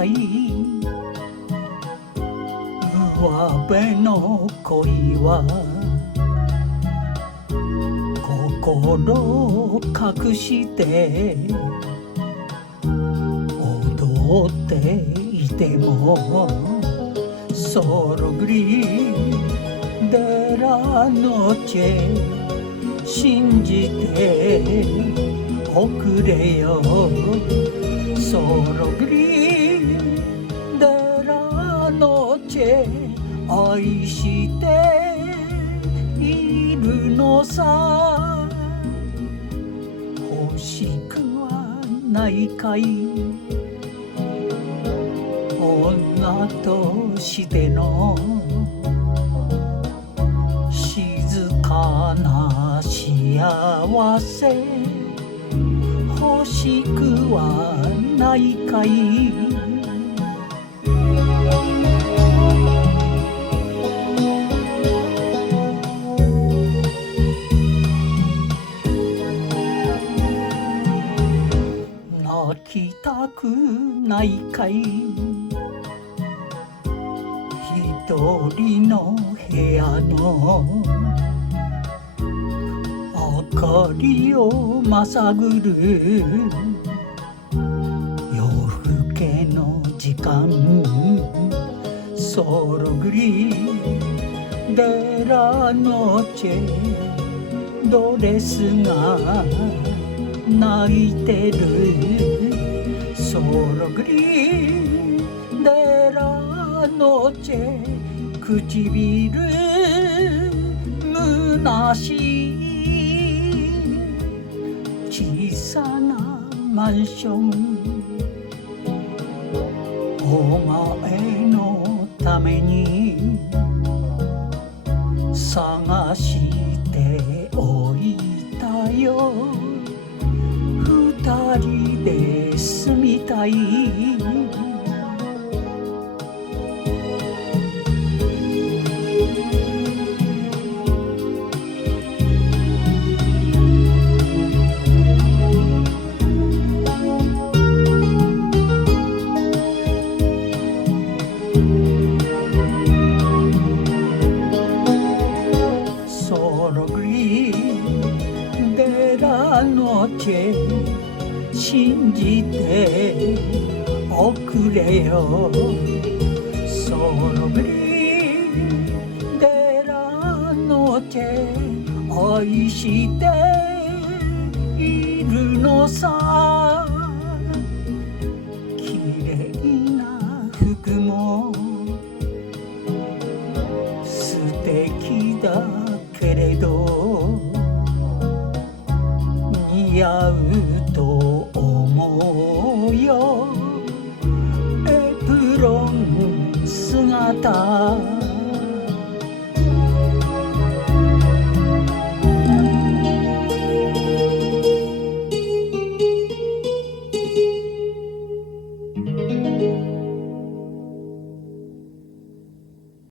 たい上辺の恋は心を隠して踊っていてもソログリデラノチェ信じておくれよソログリデラノチェ愛しているのさ欲しくはないかい女としての静かな幸せ欲しくはないかい泣きたくないかい一人の部屋の明かりをまさぐる夜更けの時間ソログリデラノチェドレスが泣いてるソログリデラノチェ唇虚しい小さなマンションお前のために探しておいたよ二人で住みたいソログリデラノチェ信じておくれよソログリデラノチェ愛しているのさ綺麗な服も素敵だけれど似合